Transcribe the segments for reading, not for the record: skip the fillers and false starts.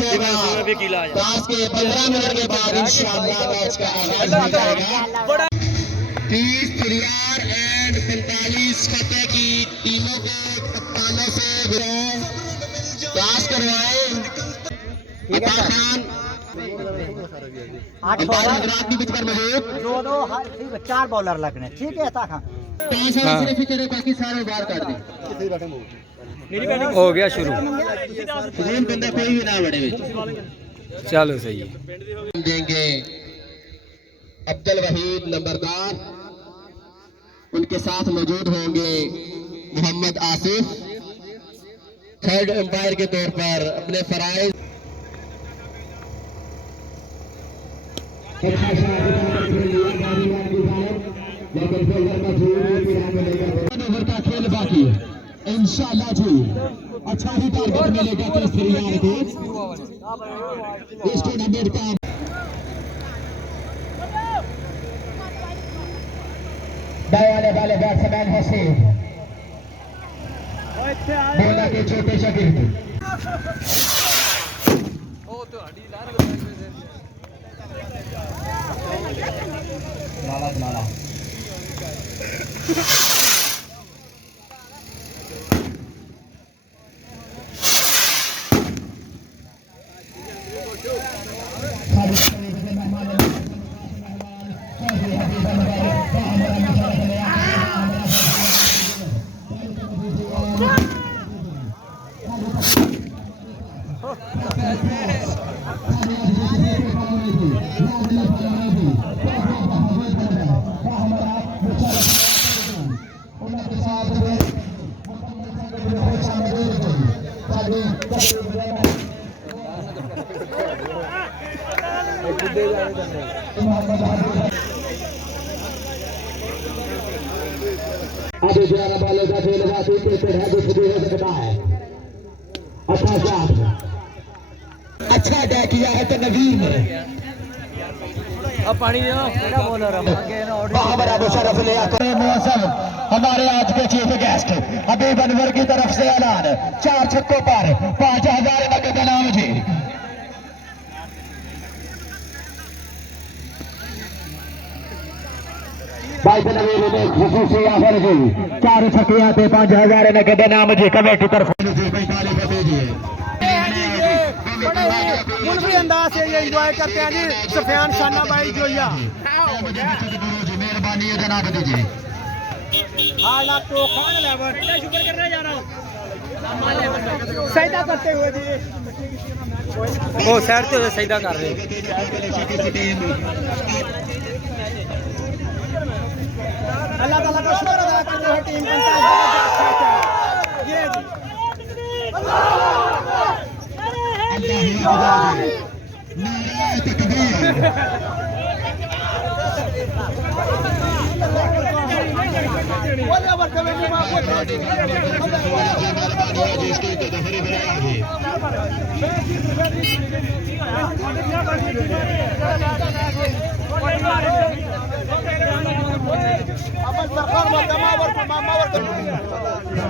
Task के 15 minute के बाद इंशाअल्लाह मैच का आगाज हो जाएगा। 30 तैयार एंड 45 फतेह की टीमों के कप्तानों से टास्क करवाए। दो 4 बॉलर लगने, ठीक है था खान। बाकी सारे बाहर कर दे। हो गया शुरू। बंदा कोई भी ना बड़े चलो सही है। देंगे अब्दुल वहीद नंबरदार, उनके साथ मौजूद होंगे मोहम्मद आसिफ, थर्ड एम्पायर के तौर पर अपने फराइज का खेल बाकी है इंशाअल्लाह जी। अच्छा ही टारगेट मिलेगा केसरिया को इस टूर्नामेंट का। आने वाले बैट्समैन हसीन बोला के छोटे शकील लाला अभी 11 बालों का खेल बाकी क्रिकेट है, कुछ भी हो सकता है। अच्छा शॉट, अच्छा अटैक किया है तो नवीन अब पानी दो। मौसम हमारे आज के चीफ गेस्ट हबीब अनवर की तरफ से ऐलान 4 छक्कों पर 5000 नकद इनाम जी। भाई नवीन ने खुसूसी ऑफर जी 4 छक्के आते 5000 नकद इनाम जी कमेटी तरफ मुल्की अंदाज से ये एंजॉय करते हैं जी। सफियान शाना भाई जोया मेहरबानी है जनाब दीजिए। हालात तो खान लेवर शुक्र करने जा रहा हूं सजदा करते हुए जी। वो साइड से सजदा कर रहे हैं। अल्लाह ताला का शुक्र अदा करते हुए टीम 45 ये जी।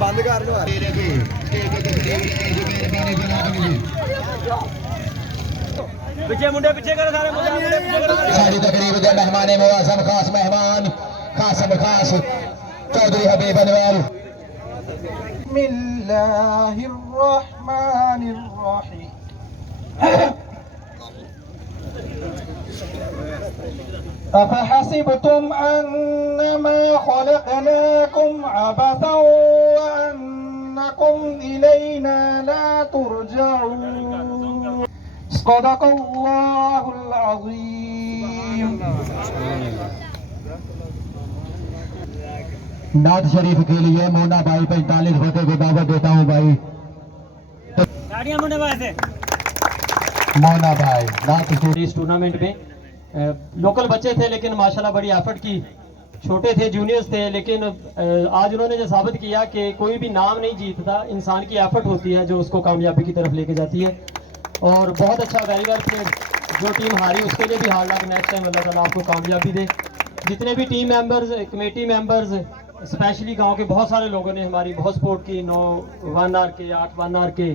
बंद कर लो पीछे मुंडे पीछे करो सारे मुंडे पीछे करो। सारी तकरीब दे मेहमान मुआज़म खास मेहमान कासिम खास चौधरी हबीब अनवर। बिस्मिल्लाहिर्रहमानिर्रहीम। अफहसिबतुम अन्नमा खलक़नाकुम अबसा व अन्नकुम इलैना ला तुरजऊन। सदक़ल्लाहुल अज़ीम। नाथ शरीफ के लिए मोना भाई 45 फतेह को दावत देता हूँ भाई। मोना भाई नाथ इस टूर्नामेंट में लोकल बच्चे थे लेकिन माशाल्लाह बड़ी एफर्ट की छोटे थे, जूनियर्स थे, लेकिन आज उन्होंने जो साबित किया कि कोई भी नाम नहीं जीतता, इंसान की एफर्ट होती है जो उसको कामयाबी की तरफ लेके जाती है। और बहुत अच्छा, वेरी वेल प्लेड। जो टीम हारी उसके लिए भी हार्ड लक, नेक्स्ट टाइम अल्लाह ताला आपको कामयाबी दे। जितने भी team members, committee members, specially गांव के बहुत सारे लोगों ने हमारी बहुत सपोर्ट की, 9 1 आवर के, 8 1 आवर के।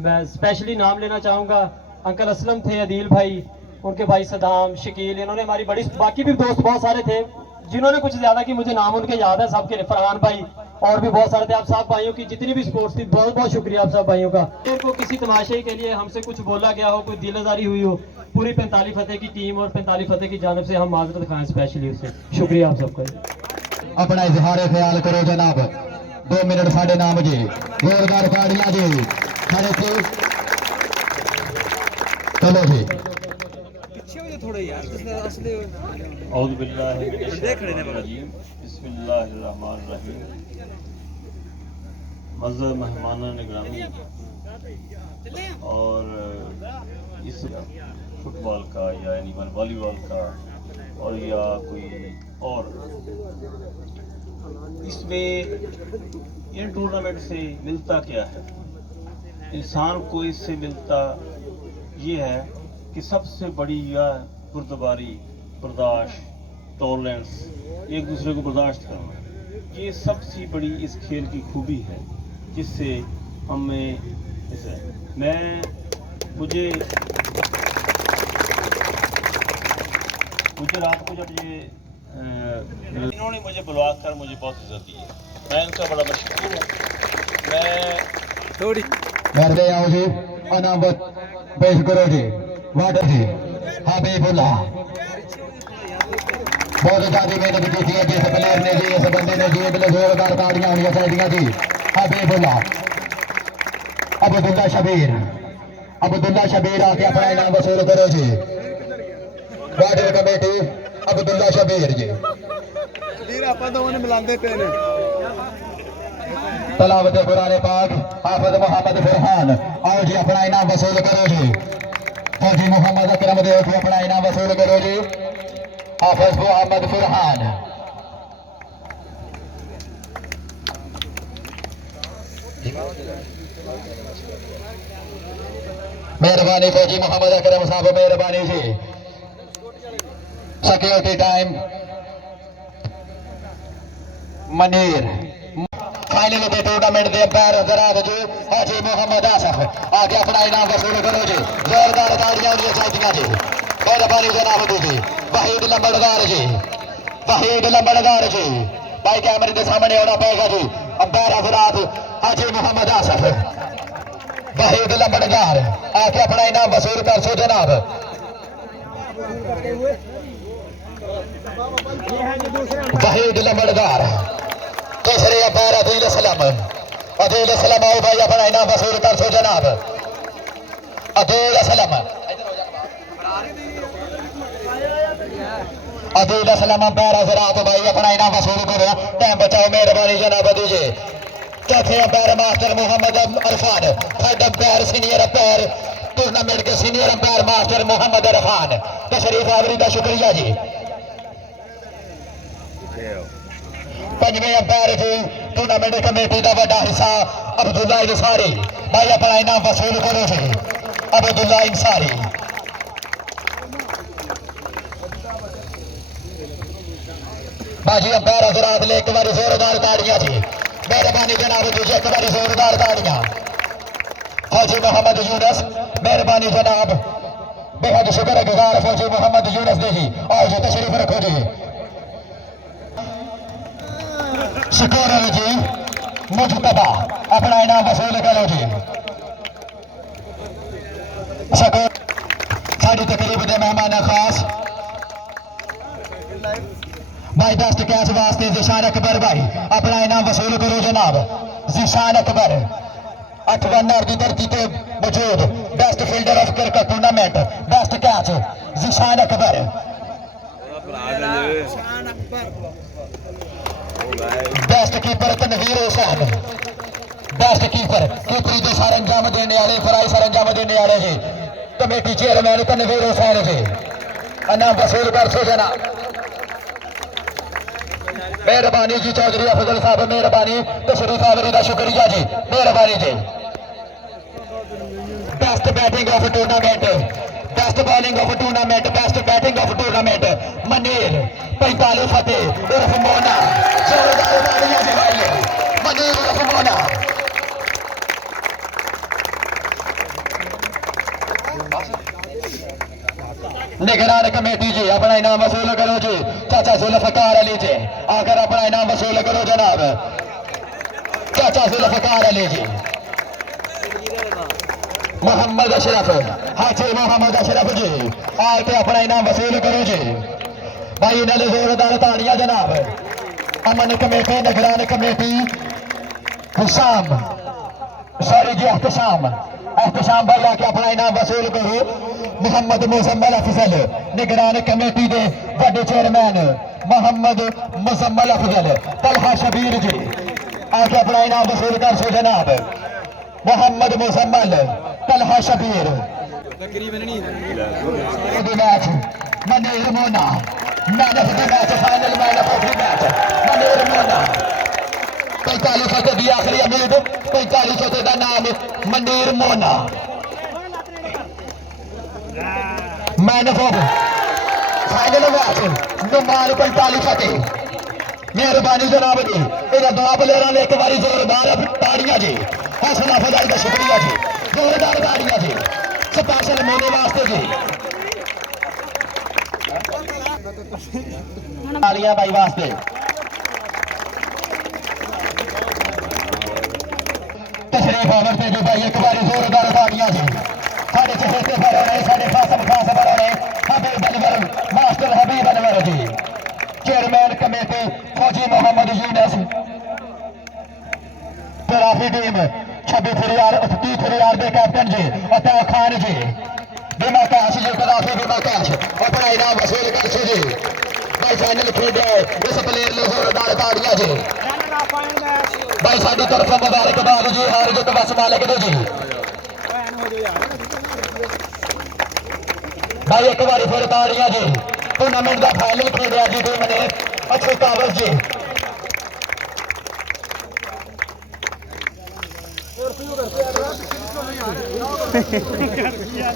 मैं स्पेशली नाम लेना चाहूँगा, अंकल असलम थे, अदील भाई, उनके भाई सदाम, शकील, इन्होंने हमारी बड़ी, बाकी भी दोस्त बहुत सारे थे जिन्होंने कुछ ज़्यादा की, मुझे नाम उनके याद है सबके, फरहान भाई और भी बहुत सारे थे। आप सब भाइयों की जितनी भी सपोर्ट थी, बहुत बहुत शुक्रिया आप सब भाइयों का। को किसी तमाशे के लिए हमसे कुछ बोला गया हो, कोई दिल आज़ारी हुई हो, पूरी 45 फतेह की टीम और 45 फतेह की जानिब से हम माजरत खाएं स्पेशली उससे। शुक्रिया आप सबका। अपना इजहार ख्याल करो जनाब, 2 मिनट साढ़े नाम जी, जोरदार ताड़ियां जी, खड़े थे, चलो जी। पीछे हो थोड़े यार, असली औज़ु बिल्लाहि मिनश शैतानिर रजीम, बिस्मिल्लाहिर्रहमानिर रहीम। मज़्ज़र मेहमानान निगरानी और इस फुटबॉल का या एनिमल वॉलीबॉल का और या कोई और, इसमें इन टूर्नामेंट से मिलता क्या है? इंसान को इससे मिलता ये है कि सबसे बड़ी या बुर्दबारी, बर्दाश्त, टॉलरेंस, एक दूसरे को बर्दाश्त करना, ये सबसे बड़ी इस खेल की खूबी है, जिससे हमें मुझे रात को जब ये इन्होंने मुझे बुलवा कर मुझे बहुत इज्जत दी है, मैं इनका बड़ा मशहूर हूँ। मैं थोड़ी घर में आओ जी, अनामत पेश करो जी, वाटर जी, हबीबुल्लाह। बहुत ज्यादा मेहनत की थी जिस प्लेयर ने जी, इस बंदे ने जी, बड़े जोरदार ताड़ियां होनी चाहिए जी। हबीबुल्लाह, अब्दुल्ला शबीर, अब्दुल्ला शबीर आके अपना इनाम वसूल करो जी। वाटर कमेटी अब्दुल्ला शबीर जी, वीर आपा दोनों मिलांदे पे ने। तलावत कुरान पाक हाफिज मोहम्मद फरहान, आओ जी अपना इनाम वसूल करो जी। फौजी मोहम्मद अकरम देव को अपना इनाम वसूल करो जी। हाफिज मोहम्मद फरहान, मेहरबानी फौजी मोहम्मद अकरम साहब, मेहरबानी ji. Security time Munir. Final के टूर्नामेंट के अंपायर हजरात जी, हाजी मोहम्मद आसफ आगे अपना इनाम वसूल करो जी। जोरदार ताड़ियां होनी चाहिए जी, मेहरबानी जनाब जी। वहीद लंबड़दार जी, वहीद लंबड़दार जी, भाई कैमरे के सामने आना पड़ेगा जी। अंपायर हजरात हाजी मोहम्मद आसफ, वहीद लंबड़दार आके अपना इनाम वसूल कर सो जनाब। वहीद लंबड़दार, तीसरे अंपायर अदील असलम, अदील असलम आओ भाई अपना इनाम वसूल कर सो जनाब। अदील असलम, अदील असलम अंपायर हजरात भाई अपना इनाम वसूल करो, टाइम बचाओ, मेहरबानी जनाब दीजिए। चौथे umpire master Mohammad Arfan, third umpire senior umpire tournament के senior umpire master Mohammad Arfan, तशरीफ आवरी का शुक्रिया जी। पंजवें अंपायर जी टूर्नामेंट कमेटी का बड़ा हिस्सा अब्दुल्ला इंसारी, भाई अपना इनाम वसूल करो जी। अब्दुल्ला इंसारी, बाजी अंपायर हजरात ले एक बार जोरदार ताड़ियां जी, मेहरबानी जनाब जी, एक बार जोरदार ताड़ियां। फौजी मोहम्मद यूनस, मेहरबानी जनाब, बेहद शुक्रगुजार फौजी मोहम्मद यूनस दे जी, आओ जी तशरीफ रखो जी। शुक्र जी मुजतबा अपना इनाम वसूल करो जी। साड़ी तकरीब के मेहमान खास भाई बेस्ट कैच वास्ते जिशान अकबर भाई अपना इनाम वसूल करो जनाब। जिशान अकबर 8 रनर की धरती पे मौजूद best fielder of cricket tournament, best catch Zeeshan Akbar. Best keeper Tanveer Hussain, best keeper, कीपरी के सारे अंजाम देने वाले, फराई सारे अंजाम देने वाले जी कमेटी चेयरमैन तनवीर हुसैन जी, इनाम वसूल कर सो जनाब। मेहरबानी जी चौधरी अफजल साहब मेहरबानी तशरीफ आवरी का शुक्रिया जी मेहरबानी जी best batting of tournament best bowling of tournament best batting of tournament Munir 45 Fateh उर्फ मोना जोरदार तालियां बजाइए मनीर उर्फ मोना निगरान कमेटी जी अपना इनाम वसूल करो जी चाचा जुल्फकार अली जी आकर अपना इनाम वसूल करो जनाब चाचा जुल्फकार अली जी मोहम्मद अशरफ हाजी मोहम्मद अशरफ जी आके अपना इनाम वसूल करो जी भाई इन्होंने जोरदार ताड़ियां जनाब अमन कमेटी निगरान कमेटी हुशाम सॉरी जी एहतशाम भाई आके अपना इनाम वसूल करो मोहम्मद मुजम्मल अफजल निगरान कमेटी के बड़े चेयरमैन मोहम्मद मुजम्मल अफजल तलहा शबीर जी आके अपना इनाम वसूल कर सो जनाब Mohammad Muzammil Talha Shabbir match Munir Mona man of the match final man of the match Munir Mona 45 Fateh की आखिरी उम्मीद 45 फतेह का नाम Munir Mona man of final match Noman 45 Fateh मेहरबानी जनाब जी इन दो प्लेयरों ने एक बार जोरदार ताड़ियां जी हौसला अफजाई का शुक्रिया जी जोरदार ताड़ियां जी स्पेशल मेरे वास्ते जी ताड़ियां भाई वास्ते तशरीफ आवर से जो भाई एक बार जोरदार ताड़ियां जी साढ़े चहेते पर रहे साढ़े खास पर रहे हबीब अनवर मास्टर हबीब अनवर जी चेयरमैन कमेटी फौजी मोहम्मद यूनस ट्राफी टीम 26 फरियार 30 फरियार के कैप्टन जी अता खान जी बीमा कैश जी ट्राफी बीमा कैश अपना इनाम वसूल कर सो जी भाई फाइनल खेले इस प्लेयर ने जोरदार ताड़ियां जी भाई साडी तरफ मुबारकबाद जी हार जित बस मालिक दो जी भाई एक बार फिर ताड़ियां जी टूर्नामेंट का फाइनल खेलिया जी टीम ने अच्छे काबल जी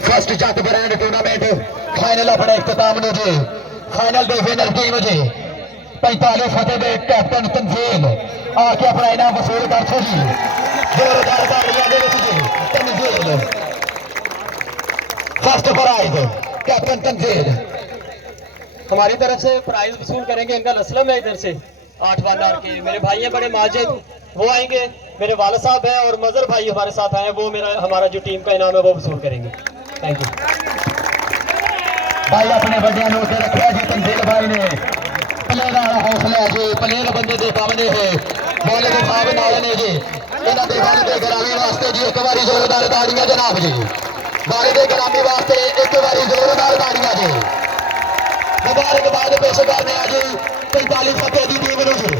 फर्स्ट जट ब्रांड टूर्नामेंट फाइनल अपने इख्तिताम नो जी फाइनल दे विनर टीम जी 45 फतेह दे कैप्टन तंजील आके अपना इनाम वसूल कर सो जी जोरदार ताड़ियां दे विच जी Tanzeel first prize captain Tanzeel हमारी तरफ से प्राइज वसूल करेंगे अंकल असलम है इधर से 8 वार के मेरे भाई हैं बड़े माजिद वो आएंगे मेरे वाले साहब हैं और मजर भाई हमारे साथ आए वो हमारा जो टीम का इनाम है वो वसूल करेंगे थैंक यू भाई अपने बड़े नोट रखा जी तंजील भाई ने प्लेयर हौसला जी प्लेयर बंदे के सामने है बॉल के साहब नाल ने जी इन्हों के बल के ग्रामी वास्ते जी एक बार जोरदार ताड़ियां जनाब जी बल के ग्रामी वास्ते एक बार जोरदार ताड़ियां जी मुबारकबाद पेश करने जी 45 फतेह की टीम नूं जी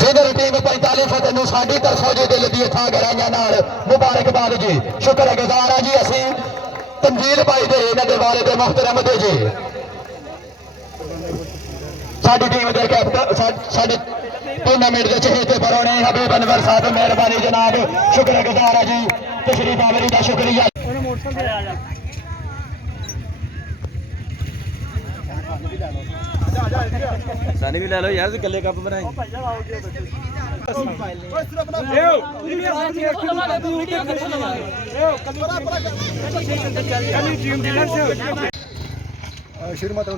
जिधर टीम 45 फतेह नूं साडी तरफों जी दिल दी थां गराइयां नाल मुबारकबाद जी शुक्रगुजार हां जी असीं तंजील भाई दे इन्हां दे वालिद मुहतरम दे जी साडी टीम दे कैप्टन साडे टूर्नामेंट के चहेते पर होने हबीब अनवर साहब मेहरबानी जनाब शुक्रगुजार हां जी तशरीफ आवरी का शुक्रिया सानी भी ले लो यार गले कप बनाए शुरू मत